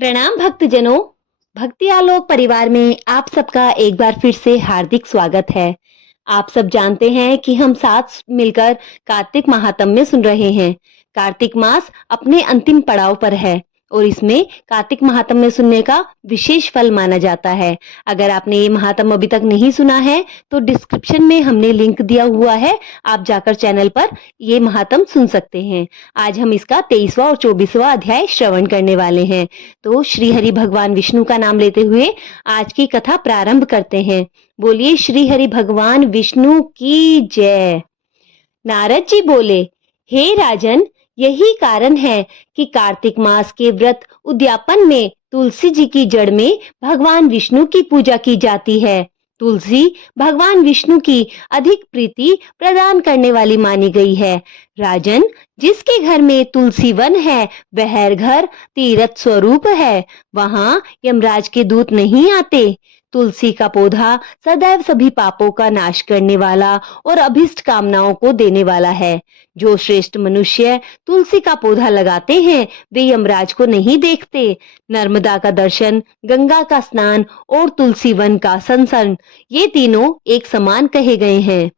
प्रणाम भक्तजनों। भक्ति आलोक परिवार में आप सबका एक बार फिर से हार्दिक स्वागत है। आप सब जानते हैं कि हम साथ मिलकर कार्तिक महात्म्य सुन रहे हैं। कार्तिक मास अपने अंतिम पड़ाव पर है और इसमें कार्तिक महात्म्य सुनने का विशेष फल माना जाता है। अगर आपने ये महात्म्य अभी तक नहीं सुना है तो डिस्क्रिप्शन में हमने लिंक दिया हुआ है, आप जाकर चैनल पर ये महात्म्य सुन सकते हैं। आज हम इसका 23वां और 24वां अध्याय श्रवण करने वाले हैं। तो श्री हरि भगवान विष्णु का नाम लेते हुए आज की कथा प्रारंभ करते हैं। बोलिए श्री हरि भगवान विष्णु की जय। नारद जी बोले, हे राजन, यही कारण है कि कार्तिक मास के व्रत उद्यापन में तुलसी जी की जड़ में भगवान विष्णु की पूजा की जाती है। तुलसी भगवान विष्णु की अधिक प्रीति प्रदान करने वाली मानी गई है। राजन, जिसके घर में तुलसी वन है वह घर तीर्थ स्वरूप है, वहां यमराज के दूत नहीं आते। तुलसी का पौधा सदैव सभी पापों का नाश करने वाला और अभिष्ट कामनाओं को देने वाला है। जो श्रेष्ठ मनुष्य तुलसी का पौधा लगाते हैं वे यमराज को नहीं देखते। नर्मदा का दर्शन, गंगा का स्नान और तुलसी वन का संसर्ग, ये तीनों एक समान कहे गए हैं।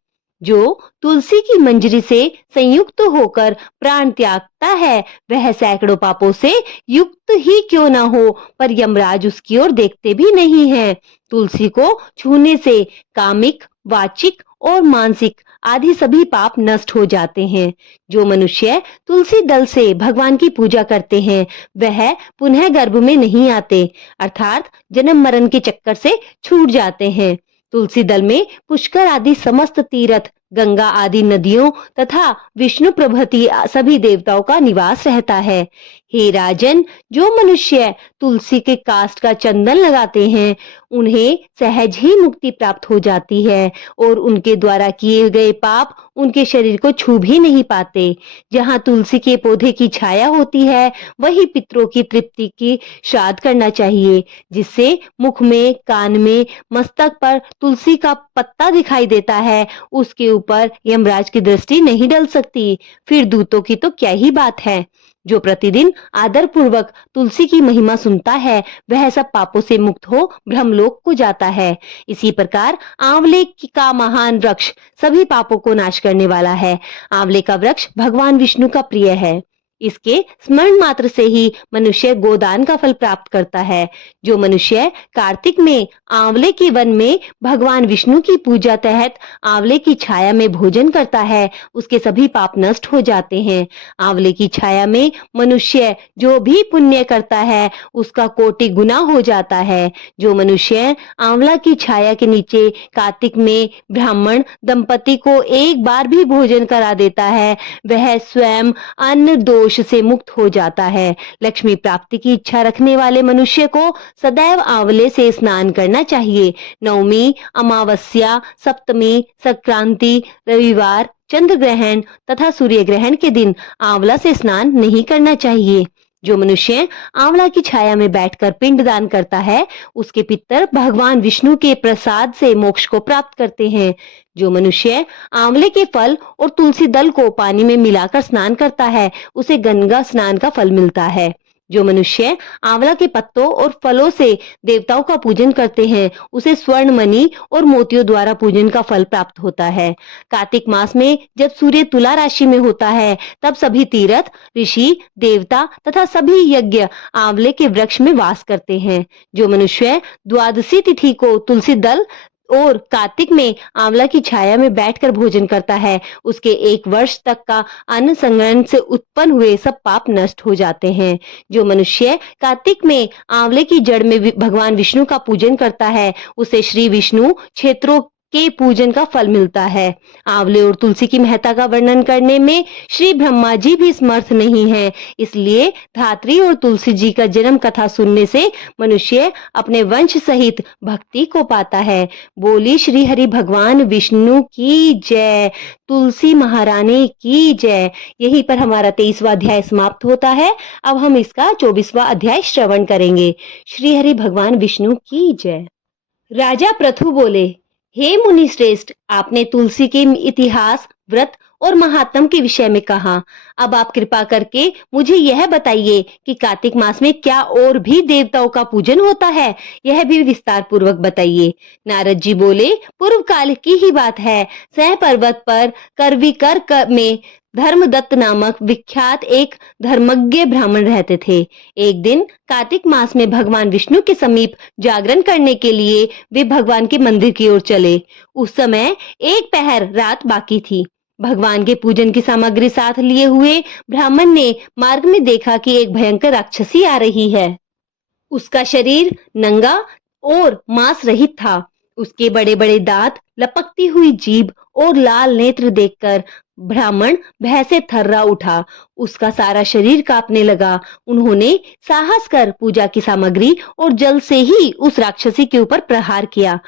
जो तुलसी की मंजरी से संयुक्त होकर प्राण त्यागता है वह सैकड़ों पापों से युक्त ही क्यों ना हो, पर यमराज उसकी ओर देखते भी नहीं है। तुलसी को छूने से कामिक, वाचिक और मानसिक आदि सभी पाप नष्ट हो जाते हैं। जो मनुष्य तुलसी दल से भगवान की पूजा करते हैं वह पुनः गर्भ में नहीं आते, अर्थात जन्म मरण के चक्कर से छूट जाते हैं। तुलसी दल में पुष्कर आदि समस्त तीर्थ, गंगा आदि नदियों तथा विष्णु प्रभृति सभी देवताओं का निवास रहता है। हे राजन, जो मनुष्य तुलसी के काष्ठ का चंदन लगाते हैं उन्हें सहज ही मुक्ति प्राप्त हो जाती है और उनके द्वारा किए गए पाप उनके शरीर को छू भी नहीं पाते। जहाँ तुलसी के पौधे की छाया होती है वही पितरों की तृप्ति की श्राद्ध करना चाहिए। जिससे मुख में, कान में, मस्तक पर तुलसी का पत्ता दिखाई देता है उसके ऊपर यमराज की दृष्टि नहीं डल सकती, फिर दूतों की तो क्या ही बात है। जो प्रतिदिन आदर पूर्वक तुलसी की महिमा सुनता है वह सब पापों से मुक्त हो ब्रह्मलोक को जाता है। इसी प्रकार आंवले का महान वृक्ष सभी पापों को नाश करने वाला है। आंवले का वृक्ष भगवान विष्णु का प्रिय है। इसके स्मरण मात्र से ही मनुष्य गोदान का फल प्राप्त करता है। जो मनुष्य कार्तिक में आंवले के वन में भगवान विष्णु की पूजा तहत आंवले की छाया में भोजन करता है उसके सभी पाप नष्ट हो जाते हैं। आंवले की छाया में मनुष्य जो भी पुण्य करता है उसका कोटि गुना हो जाता है। जो मनुष्य आंवला की छाया के नीचे कार्तिक में ब्राह्मण दंपति को एक बार भी भोजन करा देता है वह स्वयं अन्न दोष से मुक्त हो जाता है। लक्ष्मी प्राप्ति की इच्छा रखने वाले मनुष्य को सदैव आंवले से स्नान करना चाहिए। नवमी, अमावस्या, सप्तमी, संक्रांति, रविवार, चंद्र ग्रहण तथा सूर्य ग्रहण के दिन आंवला से स्नान नहीं करना चाहिए। जो मनुष्य आंवला की छाया में बैठकर पिंडदान करता है उसके पितर भगवान विष्णु के प्रसाद से मोक्ष को प्राप्त करते हैं। जो मनुष्य आंवले के फल और तुलसी दल को पानी में मिलाकर स्नान करता है उसे गंगा स्नान का फल मिलता है। जो मनुष्य आंवला के पत्तों और फलों से देवताओं का पूजन करते हैं उसे स्वर्ण मणि और मोतियों द्वारा पूजन का फल प्राप्त होता है। कार्तिक मास में जब सूर्य तुला राशि में होता है तब सभी तीर्थ, ऋषि, देवता तथा सभी यज्ञ आंवले के वृक्ष में वास करते हैं। जो मनुष्य द्वादशी तिथि को तुलसी दल और कार्तिक में आंवला की छाया में बैठकर भोजन करता है उसके 1 वर्ष तक का अन्न संग्रहण से उत्पन्न हुए सब पाप नष्ट हो जाते हैं। जो मनुष्य कार्तिक में आंवले की जड़ में भगवान विष्णु का पूजन करता है उसे श्री विष्णु क्षेत्रों के पूजन का फल मिलता है। आंवले और तुलसी की महत्ता का वर्णन करने में श्री ब्रह्मा जी भी समर्थ नहीं है, इसलिए धात्री और तुलसी जी का जन्म कथा सुनने से मनुष्य अपने वंश सहित भक्ति को पाता है। बोली श्री हरि भगवान विष्णु की जय, तुलसी महारानी की जय। यहीं पर हमारा 23वां अध्याय समाप्त होता है। अब हम इसका 24वां अध्याय श्रवण करेंगे। श्री हरि भगवान विष्णु की जय। राजा पृथु बोले, हे मुनि श्रेष्ठ, आपने तुलसी के इतिहास, व्रत और महात्म के विषय में कहा। अब आप कृपा करके मुझे यह बताइए कि कार्तिक मास में क्या और भी देवताओं का पूजन होता है, यह भी विस्तार पूर्वक बताइए। नारद जी बोले, पूर्व काल की ही बात है। सह पर्वत पर करविकर में धर्मदत्त नामक विख्यात एक धर्मज्ञ ब्राह्मण रहते थे। एक दिन कार्तिक मास में भगवान विष्णु के समीप जागरण करने के लिए वे भगवान के मंदिर की ओर चले। उस समय एक पहर रात बाकी थी। भगवान के पूजन की सामग्री साथ लिए हुए ब्राह्मण ने मार्ग में देखा कि एक भयंकर राक्षसी आ रही है। उसका शरीर नंगा और मांस रहित था। उसके बड़े बड़े दांत, लपकती हुई जीभ और लाल नेत्र देखकर ब्राह्मण भय से थर्रा उठा। उसका सारा शरीर कांपने लगा। उन्होंने साहस कर पूजा की सामग्री और जल से ही उस राक्षसी के ऊपर प्रहार किया।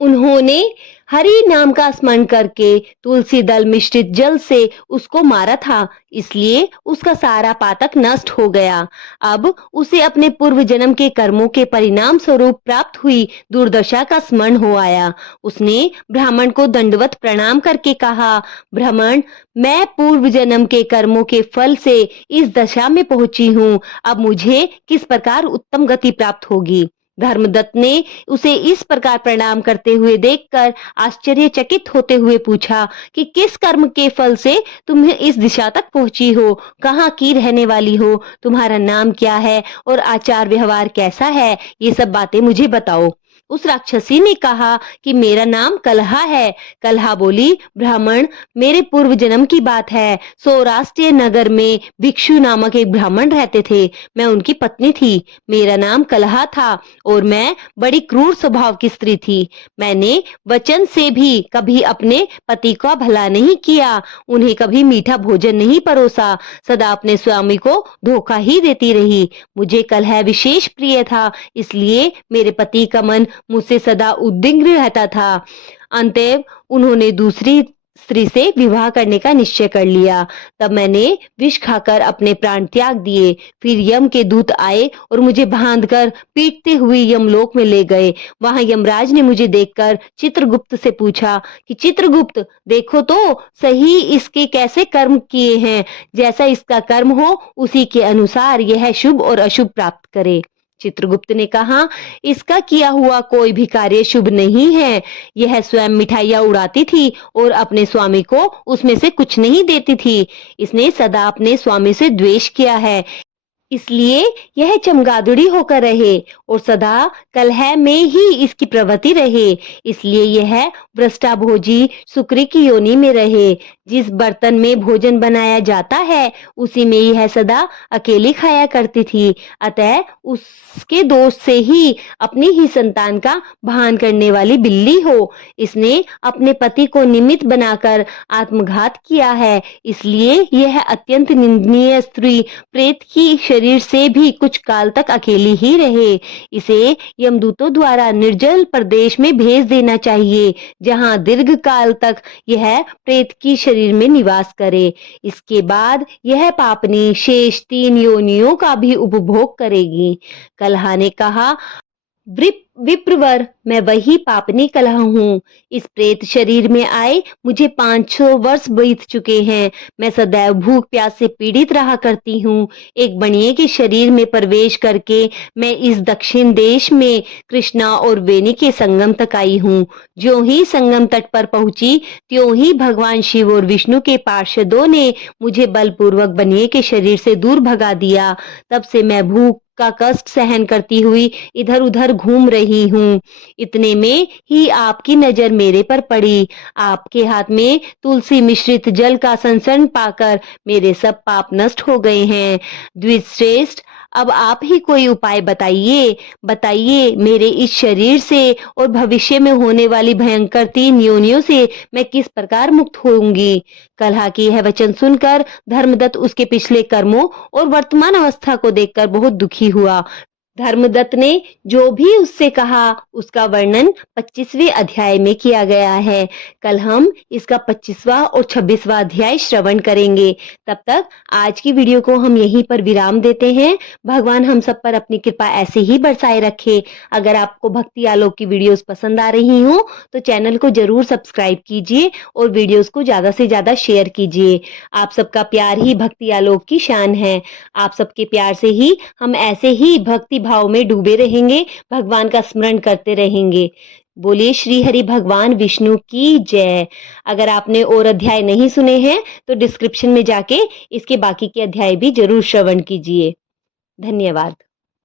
उन्होंने हरि नाम का स्मरण करके तुलसी दल मिश्रित जल से उसको मारा था, इसलिए उसका सारा पातक नष्ट हो गया। अब उसे अपने पूर्व जन्म के कर्मों के परिणाम स्वरूप प्राप्त हुई दुर्दशा का स्मरण हो आया। उसने ब्राह्मण को दंडवत प्रणाम करके कहा, ब्राह्मण, मैं पूर्व जन्म के कर्मों के फल से इस दशा में पहुंची हूँ। अब मुझे किस प्रकार उत्तम गति प्राप्त होगी। धर्मदत्त ने उसे इस प्रकार प्रणाम करते हुए देखकर आश्चर्यचकित होते हुए पूछा कि किस कर्म के फल से तुम इस दिशा तक पहुंची हो, कहाँ की रहने वाली हो, तुम्हारा नाम क्या है और आचार व्यवहार कैसा है, ये सब बातें मुझे बताओ। उस राक्षसी ने कहा कि मेरा नाम कलहा है। कलहा बोली, ब्राह्मण, मेरे पूर्व जन्म की बात है। सौराष्ट्र नगर में भिक्षु नामक एक ब्राह्मण रहते थे। मैं उनकी पत्नी थी। मेरा नाम कलहा था और मैं बड़ी क्रूर स्वभाव की स्त्री थी। मैंने वचन से भी कभी अपने पति का भला नहीं किया, उन्हें कभी मीठा भोजन नहीं परोसा, सदा अपने स्वामी को धोखा ही देती रही। मुझे कलह विशेष प्रिय था, इसलिए मेरे पति का मन मुझसे सदा उद्विग्न रहता था। अंततः उन्होंने दूसरी स्त्री से विवाह करने का निश्चय कर लिया। तब मैंने विष खाकर अपने प्राण त्याग दिए। फिर यम के दूत आए और मुझे बांधकर पीटते हुए यमलोक में ले गए। वहां यमराज ने मुझे देखकर चित्रगुप्त से पूछा कि चित्रगुप्त, देखो तो सही इसके कैसे कर्म किए हैं। जैसा इसका कर्म हो उसी के अनुसार यह शुभ और अशुभ प्राप्त करे। चित्रगुप्त ने कहा, इसका किया हुआ कोई भी कार्य शुभ नहीं है। यह स्वयं मिठाइयां उड़ाती थी और अपने स्वामी को उसमें से कुछ नहीं देती थी। इसने सदा अपने स्वामी से द्वेष किया है, इसलिए यह चमगादड़ी होकर रहे और सदा कलह में ही इसकी प्रवृत्ति रहे। इसलिए यह भ्रष्टाभोजी शुक्र की योनि में रहे। जिस बर्तन में भोजन बनाया जाता है उसी में यह सदा अकेली खाया करती थी। अतः उसके दोष से ही अपनी ही संतान का भान करने वाली बिल्ली हो। इसने अपने पति को निमित्त बनाकर आत्मघात किया है, इसलिए यह अत्यंत निंदनीय स्त्री प्रेत की शरीर से भी कुछ काल तक अकेली ही रहे। इसे यमदूतों द्वारा निर्जल प्रदेश में भेज देना चाहिए, जहां दीर्घ काल तक यह प्रेत की शरीर में निवास करे। इसके बाद यह पापनी शेष 3 योनियों का भी उपभोग करेगी। कलहा ने कहा, विप्रवर, मैं वही पापनी कलह हूँ। इस प्रेत शरीर में आए मुझे 500 वर्ष बीत चुके हैं। मैं सदैव भूख प्यास से पीड़ित रहा करती हूँ। एक बनिए के शरीर में प्रवेश करके मैं इस दक्षिण देश में कृष्णा और वेणी के संगम तक आई हूँ। ज्यों ही संगम तट पर पहुंची त्यों ही भगवान शिव और विष्णु के पार्षदों ने मुझे बलपूर्वक बनिए के शरीर से दूर भगा दिया। तब से मैं भूख का कष्ट सहन करती हुई इधर उधर घूम रही हूँ। इतने में ही आपकी नजर मेरे पर पड़ी। आपके हाथ में तुलसी मिश्रित जल का संसर्ग पाकर मेरे सब पाप नष्ट हो गए हैं। द्विजश्रेष्ठ, अब आप ही कोई उपाय बताइए। बताइए, मेरे इस शरीर से और भविष्य में होने वाली भयंकर 3 योनियों से मैं किस प्रकार मुक्त होऊंगी। कलहा की यह वचन सुनकर धर्मदत्त उसके पिछले कर्मों और वर्तमान अवस्था को देखकर बहुत दुखी हुआ। धर्मदत्त ने जो भी उससे कहा उसका वर्णन 25वें अध्याय में किया गया है। कल हम इसका 25वां और 26वां अध्याय श्रवण करेंगे। तब तक आज की वीडियो को हम यहीं पर विराम देते हैं। भगवान हम सब पर अपनी कृपा ऐसे ही बरसाए रखे। अगर आपको भक्ति आलोक की वीडियोस पसंद आ रही हो तो चैनल को जरूर सब्सक्राइब कीजिए और वीडियोस को ज्यादा से ज्यादा शेयर कीजिए। आप सबका प्यार ही भक्ति आलोक की शान है। आप सबके प्यार से ही हम ऐसे ही भक्ति भाव में डूबे रहेंगे, भगवान का स्मरण करते रहेंगे। बोलिए श्री हरि भगवान विष्णु की जय। अगर आपने और अध्याय नहीं सुने हैं तो डिस्क्रिप्शन में जाके इसके बाकी के अध्याय भी जरूर श्रवण कीजिए। धन्यवाद।